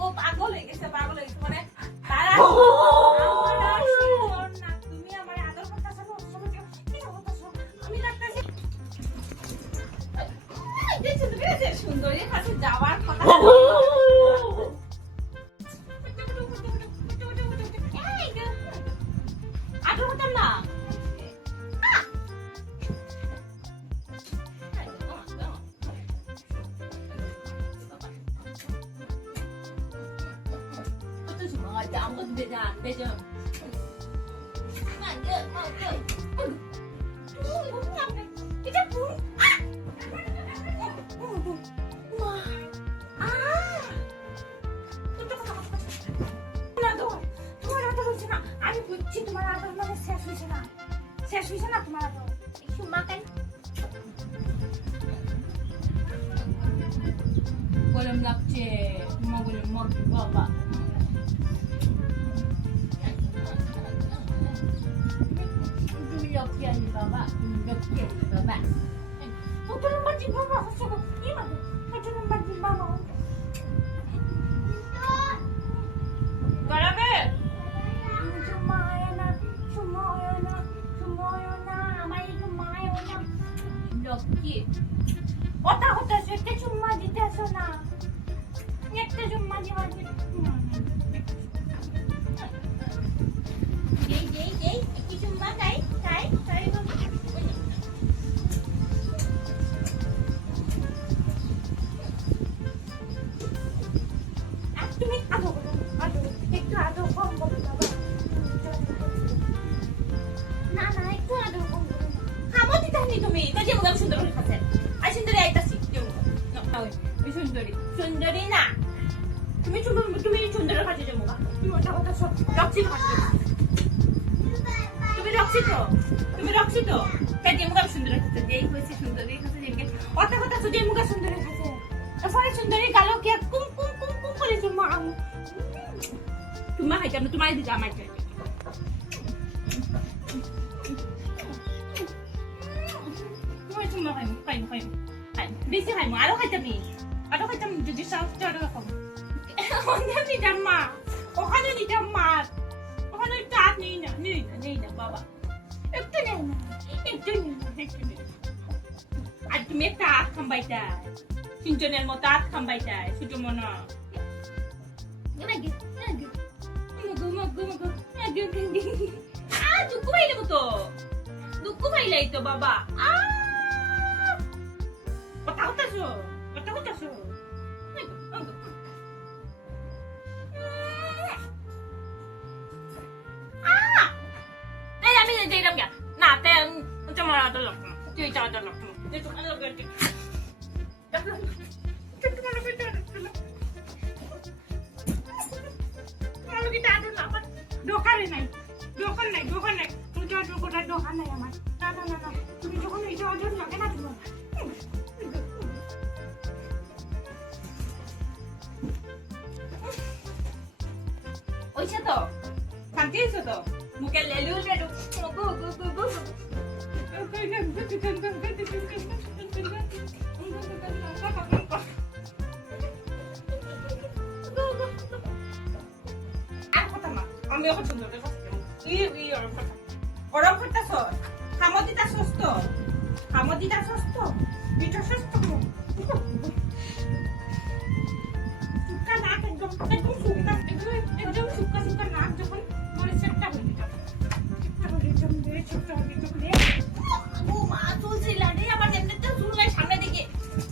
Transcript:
ও পাগল হয়ে গেছে মানে তুমি আমার আদর করতেছ আমি লাগতেছি সুন্দরীর কাছে যাওয়ার কথা আদর করতাম না 아무것도 되지 안 되죠. 안 돼, 안 돼. 이거 그냥 이제 불. আমি বুঝছি তোমার আদর মানে শেষ হয়েছে না তোমার আদর একটু মাখাই গরম লাগছে মগলে মগ বাবা Lokiani baba, Betul lomba baba, gimana? Betul lomba baba. Garabe. Sumayana, amai sumayana. Loki. Ota sete cuma dite sona. Ekte cuma diwaji. Jai, iki cuma kai. তুমি আদর একটু আদর কম করো বাবা না একটু আদর কম করো খামো দিতানি তুমি তা যে মুখ সুন্দর করে খাচ্ছে আই সুন্দরী আইতাছি ওই সুন্দরী না তুমি সুন্দর খাচ্ছে যে মুখ তুমি ওটা কথা সব রক্সি খাচ্ছে তুমি রক্সি তো তা যে মুখ সুন্দর খাচ্ছে যেই হয়েছে সুন্দরী খাচ্ছে যেকে ওটা কথা সুন্দর মুখ সুন্দর খাচ্ছে তারপরে সুন্দরী গালো কি কুম করে তোমার খাইতাম না তোমার দিতে আমার চাই খাই বেশি খাইম আরো খাইতাম যদি সাউথ নিতাম মা ওখানে নিতাম মা ওখানে চাট নেই না বাবা একটু নেই না আর তুমি একটা আখ খাম্বাইতা তিনজনের মতো আখ খাম্বাইতা ছোট মনে দুঃখ পাইলাই তো বাবা কথা হতাছো আমি যেতাম গা না তোমার আদর লাগতো তুই আদর লাগতো দোকান নাই তুমি দোকান নাই আমার না তুমি যখন এই অজর লাগে না তোমার ওইছে তো শান্তি হয়েছে তো মুখে লেলু আমি এখন সুন্দর ওরম করতেছ খামদিটা সস্ত পিঠা সস্ত শুকা নাক একদম শুকা নাক যখন মনে সেটটা হয়ে যেত